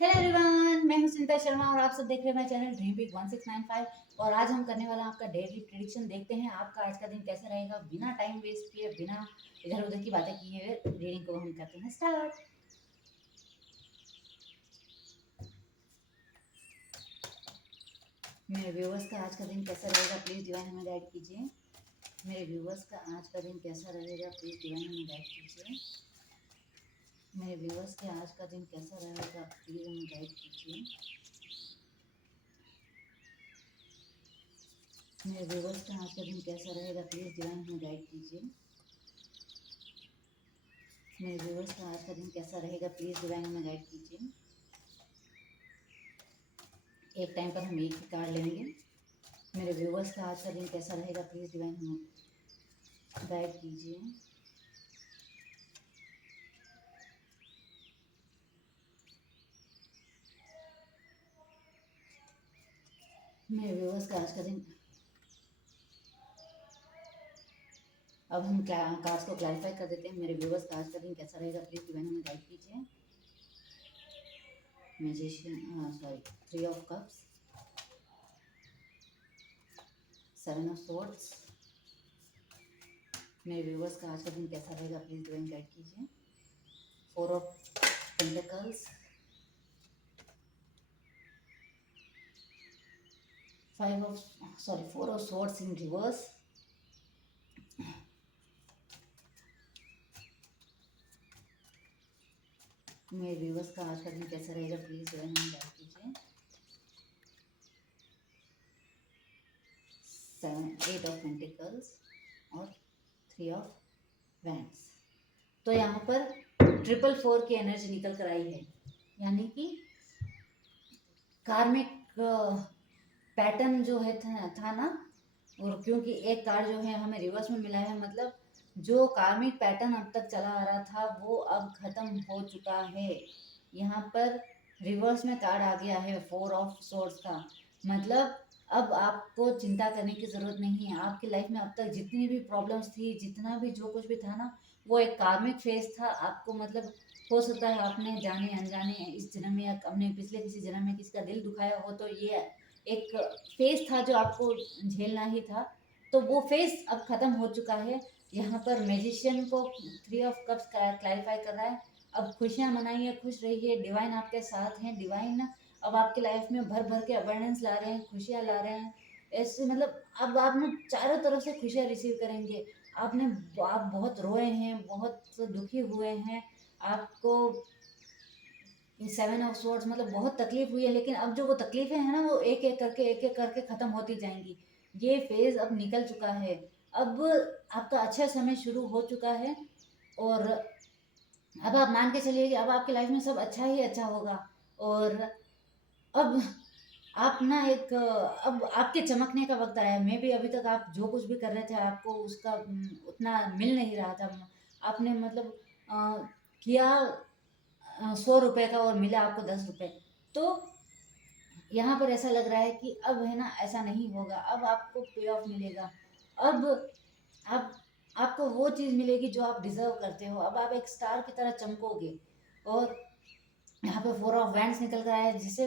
Hello everyone, मैं हूं सुनीता शर्मा और आप सब देख रहे हैं मेरा चैनल ड्रीम बिग 1695। और आज हम करने वाला आपका डेली प्रेडिक्शन। देखते हैं आपका आज का दिन कैसा रहेगा। बिना टाइम वेस्ट किए, बिना इधर उधर की बातें किए रीडिंग को हम करते हैं स्टार्ट। मेरे व्यूवर्स का आज का दिन कैसा रहेगा, प्लीज़ डिवाइन हमें गाइड कीजिए। मेरे व्यूवर्स का आज का दिन कैसा रहेगा, प्लीज़ डिवाइन हमें गाइड कीजिए। मेरे व्यूवर्स के आज का दिन कैसा रहेगा, प्लीज़ हमें गाइड कीजिए। मेरे व्यूवर्स का आज का दिन कैसा रहेगा, प्लीज़ डिवाइन हमें गाइड कीजिए। मेरे व्यूवर्स का आज का दिन कैसा रहेगा, प्लीज़ डिवाइन हमें गाइड कीजिए। एक टाइम पर हम एक ही कार्ड लेंगे। मेरे व्यूवर्स का आज का दिन कैसा रहेगा, प्लीज़ डिवाइन हमें गाइड कीजिए। मेरे व्यूवर्स का आज का दिन, अब हम कार्ड्स को क्लैरिफाई कर देते हैं। मेरे व्यूवर्स का आज का दिन कैसा रहेगा, प्लीज़ डिवाइन हमें गाइड कीजिए। Magician, sorry, 3 of cups, 7 of swords. मेरे व्यूवर्स का आज का दिन कैसा रहेगा, प्लीज़ डिवाइन गाइड कीजिए। 4 of pentacles, 4 of swords in reverse. मेरे व्यूवर्स का आज का दिन कैसा रहेगा, प्लीज़ डिवाइन हमें गाइड कीजिए। 8 ऑफ पेंटिकल्स और 3 ऑफ वैंड्स। तो यहाँ पर 444 की एनर्जी निकल कर आई है, यानी कि कार्मिक पैटर्न जो है था ना। और क्योंकि एक कार्ड जो है हमें रिवर्स में मिला है, मतलब जो कार्मिक पैटर्न अब तक चला आ रहा था वो अब खत्म हो चुका है। यहाँ पर रिवर्स में कार्ड आ गया है 4 ऑफ सोर्स का, मतलब अब आपको चिंता करने की ज़रूरत नहीं है। आपकी लाइफ में अब तक जितनी भी प्रॉब्लम्स थी, जितना भी जो कुछ भी था ना, वो एक कार्मिक फेज था। आपको मतलब हो सकता है आपने जाने अनजाने इस जन्म में या अपने पिछले किसी जन्म में किसी का दिल दुखाया हो, तो ये एक फेज था जो आपको झेलना ही था। तो वो फेज अब खत्म हो चुका है। यहाँ पर मैजिशियन को 3 ऑफ कप्स क्लैरिफाई कर रहा है। अब खुशियाँ मनाइए, खुश रहिए, डिवाइन आपके साथ हैं। डिवाइन अब आपकी लाइफ में भर भर के अबंडेंस ला रहे हैं, खुशियाँ ला रहे हैं। ऐसे मतलब अब आप ना चारों तरफ से खुशियाँ रिसीव करेंगे। आप बहुत रोए हैं, बहुत दुखी हुए हैं, आपको 7 ऑफ स्वॉर्ड्स मतलब बहुत तकलीफ हुई है, लेकिन अब जो वो तकलीफें हैं ना, वो एक एक करके ख़त्म होती जाएंगी। ये फेज़ अब निकल चुका है। अब आपका अच्छा समय शुरू हो चुका है। और अब आप मान के चलिए कि अब आपकी लाइफ में सब अच्छा ही अच्छा होगा। और अब आप ना एक अब आपके चमकने का वक्त आया है। मे भी अभी तक आप जो कुछ भी कर रहे थे आपको उसका उतना मिल नहीं रहा था। आपने मतलब किया 100 रुपए का और मिला आपको 10 रुपए। तो यहाँ पर ऐसा लग रहा है कि अब है ना, ऐसा नहीं होगा। अब आपको पे ऑफ मिलेगा। अब आप आपको वो चीज़ मिलेगी जो आप डिजर्व करते हो। अब आप एक स्टार की तरह चमकोगे। और यहाँ पे 4 ऑफ वैंड्स निकल कर आया है, जिसे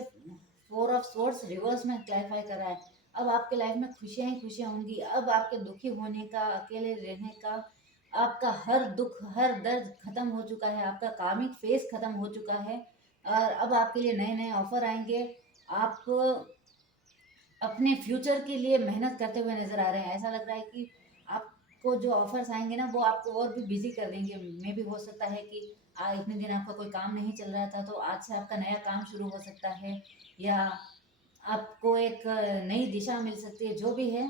4 ऑफ स्वॉर्ड्स रिवर्स में क्लैरिफाई कर रहा है। अब आपके लाइफ में खुशियाँ ही खुशियाँ होंगी। अब आपके दुखी होने का, अकेले रहने का, आपका हर दुख हर दर्द खत्म हो चुका है। आपका कार्मिक फेस खत्म हो चुका है। और अब आपके लिए नए नए ऑफर आएंगे। आप अपने फ्यूचर के लिए मेहनत करते हुए नजर आ रहे हैं। ऐसा लग रहा है कि आपको जो ऑफर्स आएंगे ना, वो आपको और भी बिजी कर देंगे। मे भी हो सकता है कि इतने दिन आपका कोई काम नहीं चल रहा था, तो आज से आपका नया काम शुरू हो सकता है, या आपको एक नई दिशा मिल सकती है, जो भी है।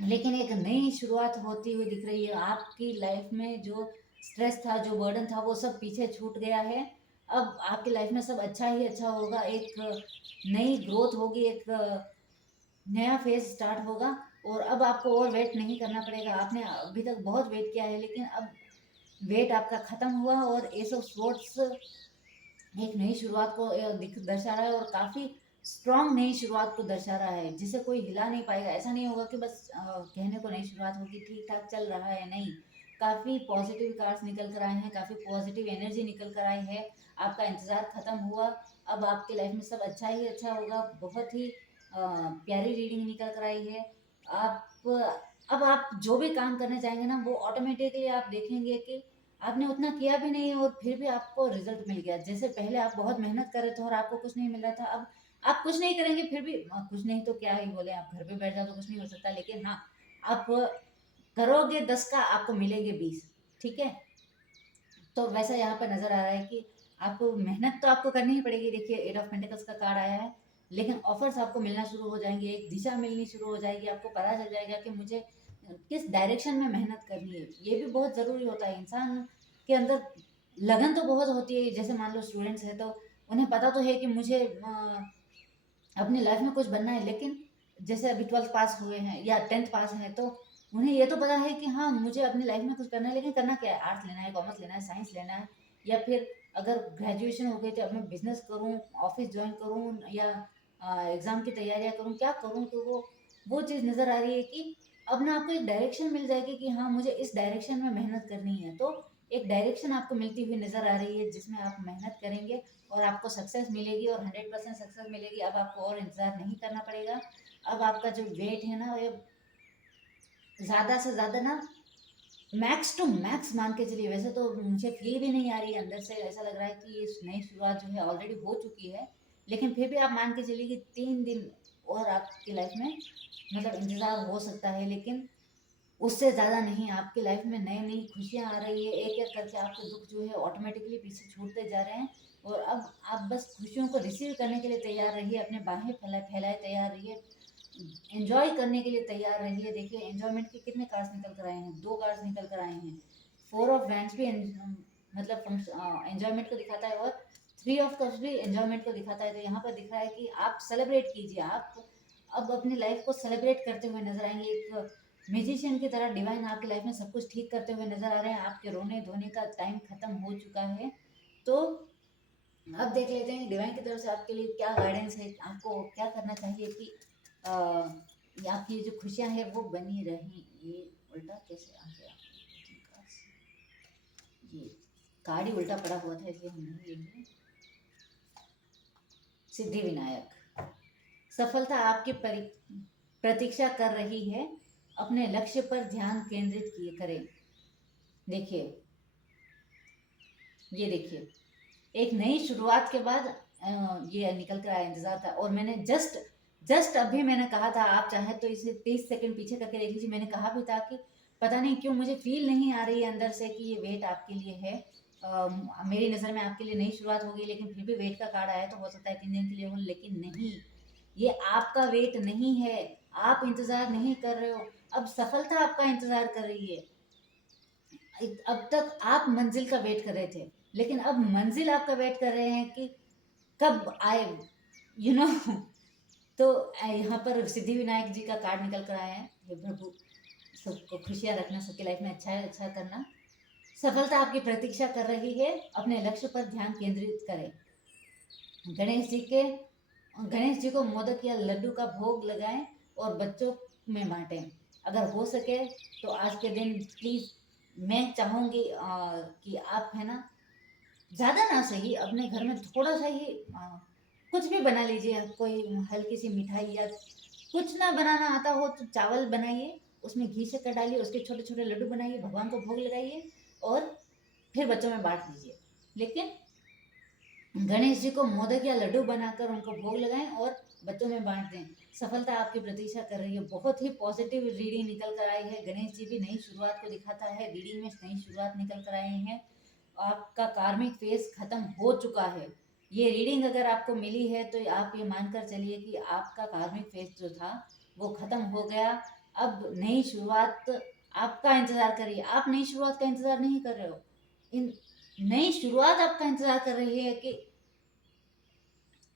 लेकिन एक नई शुरुआत होती हुई दिख रही है। आपकी लाइफ में जो स्ट्रेस था, जो बर्डन था, वो सब पीछे छूट गया है। अब आपकी लाइफ में सब अच्छा ही अच्छा होगा। एक नई ग्रोथ होगी, एक नया फेज स्टार्ट होगा। और अब आपको और वेट नहीं करना पड़ेगा। आपने अभी तक बहुत वेट किया है, लेकिन अब वेट आपका खत्म हुआ। और एस ऑफ स्वॉर्ड्स एक नई शुरुआत को दर्शा रहा है, और काफी स्ट्रांग नई शुरुआत को दर्शा रहा है, जिसे कोई हिला नहीं पाएगा। ऐसा नहीं होगा कि बस कहने को नई शुरुआत होगी, ठीक ठाक चल रहा है, नहीं। काफी पॉजिटिव कार्ड्स निकल कर आए हैं, काफी पॉजिटिव एनर्जी निकल कर आई है। आपका इंतज़ार ख़त्म हुआ, अब आपकी लाइफ में सब अच्छा ही अच्छा होगा। बहुत ही प्यारी रीडिंग निकल कर आई है। आप अब आप जो भी काम करने जाएँगे ना, वो ऑटोमेटिकली आप देखेंगे कि आपने उतना किया भी नहीं है और फिर भी आपको रिज़ल्ट मिल गया। जैसे पहले आप बहुत मेहनत कर रहे थे और आपको कुछ नहीं मिल रहा था, अब आप कुछ नहीं करेंगे फिर भी कुछ नहीं तो क्या ही बोले, आप घर पे बैठ जाओ तो कुछ नहीं हो सकता, लेकिन हाँ, आप करोगे 10 का आपको मिलेंगे 20, ठीक है? तो वैसा यहाँ पर नज़र आ रहा है कि आपको मेहनत तो आपको करनी ही पड़ेगी। देखिए 8 ऑफ पेंटिकल्स का कार्ड आया है, लेकिन ऑफ़र्स आपको मिलना शुरू हो जाएँगे, एक दिशा मिलनी शुरू हो जाएगी, आपको पता चल जाएगा कि मुझे किस डायरेक्शन में मेहनत करनी है। ये भी बहुत ज़रूरी होता है, इंसान के अंदर लगन तो बहुत होती है। जैसे मान लो स्टूडेंट्स हैं तो उन्हें पता तो है कि मुझे अपनी लाइफ में कुछ बनना है, लेकिन जैसे अभी 12th पास हुए हैं या 10th पास हैं तो उन्हें ये तो पता है कि हाँ मुझे अपनी लाइफ में कुछ करना है, लेकिन करना क्या है, आर्ट्स लेना है, कॉमर्स लेना है, साइंस लेना है, या फिर अगर ग्रेजुएशन हो गई तो अब मैं बिजनेस करूँ, ऑफिस ज्वाइन करूँ, या एग्ज़ाम की तैयारियाँ करूँ, क्या करूँ। तो वो चीज़ नज़र आ रही है कि अब ना आपको एक डायरेक्शन मिल जाएगी कि हाँ मुझे इस डायरेक्शन में मेहनत करनी है। तो एक डायरेक्शन आपको मिलती हुई नज़र आ रही है जिसमें आप मेहनत करेंगे और आपको सक्सेस मिलेगी और 100% सक्सेस मिलेगी। अब आपको और इंतज़ार नहीं करना पड़ेगा। अब आपका जो वेट है ना, ये ज़्यादा से ज़्यादा ना मैक्स टू मैक्स मान के चलिए। वैसे तो मुझे फील भी नहीं आ रही है, अंदर से ऐसा लग रहा है कि ये नई शुरुआत जो है ऑलरेडी हो चुकी है, लेकिन फिर भी आप मान के चलिए कि 3 दिन और आपकी लाइफ में मतलब इंतज़ार हो सकता है, लेकिन उससे ज़्यादा नहीं। आपकी लाइफ में नई-नई खुशियाँ आ रही है, एक-एक करके आपके दुःख जो है ऑटोमेटिकली पीछे छूटते जा रहे हैं और अब आप बस खुशियों को रिसीव करने के लिए तैयार रहिए, अपने बाहें फैलाए तैयार रहिए, एन्जॉय करने के लिए तैयार रहिए। देखिए एन्जॉयमेंट के कितने कार्ड्स निकल कर आए हैं, 2 कार्ड्स निकल कर आए हैं। 4 ऑफ वैंड्स भी मतलब एन्जॉयमेंट को दिखाता है और 3 ऑफ कप्स भी एन्जॉयमेंट को दिखाता है। तो यहाँ पर दिख रहा है कि आप सेलिब्रेट कीजिए, आप अब अपनी लाइफ को सेलिब्रेट करते हुए नज़र आएँगे। एक म्यूजिशियन की तरह डिवाइन आपकी लाइफ में सब कुछ ठीक करते हुए नज़र आ रहे हैं। आपके रोने-धोने का टाइम खत्म हो चुका है। तो अब देख लेते हैं डिवाइन की तरफ से आपके लिए क्या गाइडेंस है, आपको क्या करना चाहिए कि अ, ये आपकी जो खुशियाँ हैं वो बनी रहें। ये उल्टा कैसे आ गया? ये कार्ड ही उल्टा पड़ा हुआ था इसलिए हम नहीं लेंगे। सिद्धि विनायक, सफलता आपकी प्रतीक्षा कर रही है, अपने लक्ष्य पर ध्यान केंद्रित किए करें। देखिए, ये देखिए, एक नई शुरुआत के बाद ये निकल कर आया, इंतज़ार था। और मैंने जस्ट जस्ट अभी मैंने कहा था, आप चाहे तो इसे 30 सेकंड पीछे करके देख लीजिए। मैंने कहा भी था कि पता नहीं क्यों मुझे फ़ील नहीं आ रही है अंदर से कि ये वेट आपके लिए है। मेरी नज़र में आपके लिए नई शुरुआत होगी, लेकिन फिर भी वेट का कार्ड आया तो हो सकता है 3 दिन के लिए हो, लेकिन नहीं, ये आपका वेट नहीं है, आप इंतज़ार नहीं कर रहे हो, अब सफलता आपका इंतज़ार कर रही है। अब तक आप मंजिल का वेट कर रहे थे, लेकिन अब मंजिल आपका वेट कर रहे हैं कि कब आए, यू नो। तो यहाँ पर सिद्धि विनायक जी का कार्ड निकल कर आया है। हे प्रभु, सबको खुशियाँ रखना, सबकी लाइफ में अच्छा करना, सफलता आपकी प्रतीक्षा कर रही है, अपने लक्ष्य पर ध्यान केंद्रित करें। गणेश जी के गणेश जी को मोदक या लड्डू का भोग लगाएं और बच्चों में बांटें। अगर हो सके तो आज के दिन प्लीज़, मैं चाहूँगी कि आप है ना, ज़्यादा ना सही, अपने घर में थोड़ा सा ही कुछ भी बना लीजिए। कोई हल्की सी मिठाई या कुछ ना बनाना आता हो तो चावल बनाइए, उसमें घी शक्कर डालिए, उसके छोटे छोटे लड्डू बनाइए, भगवान को भोग लगाइए और फिर बच्चों में बांट दीजिए। लेकिन गणेश जी को मोदक या लड्डू बनाकर उनको भोग लगाएं और बच्चों में बांट दें। सफलता आपकी प्रतीक्षा कर रही है। बहुत ही पॉजिटिव रीडिंग निकल कर आई है। गणेश जी भी नई शुरुआत को दिखाता है, रीडिंग में नई शुरुआत निकल कर आए हैं। आपका कार्मिक फेज खत्म हो चुका है। ये रीडिंग अगर आपको मिली है तो आप ये मानकर चलिए कि आपका कार्मिक फेज जो था वो खत्म हो गया। अब नई शुरुआत आपका इंतजार करिए। आप नई शुरुआत का इंतजार नहीं कर रहे हो, इन नई शुरुआत आपका इंतजार कर रही है कि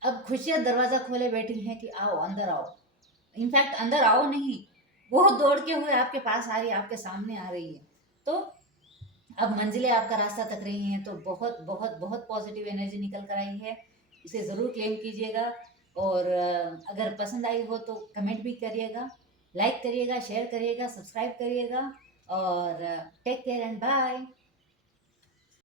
अब खुशियाँ दरवाज़ा खोले बैठी हैं कि आओ, अंदर आओ। इनफैक्ट अंदर आओ नहीं, वो दौड़ के हुए आपके पास आ रही है, आपके सामने आ रही है। तो अब मंजिलें आपका रास्ता तक रही हैं। तो बहुत बहुत बहुत पॉजिटिव एनर्जी निकल कर आई है। इसे ज़रूर क्लेम कीजिएगा और अगर पसंद आई हो तो कमेंट भी करिएगा, लाइक करिएगा, शेयर करिएगा, सब्सक्राइब करिएगा और टेक केयर एंड बाय।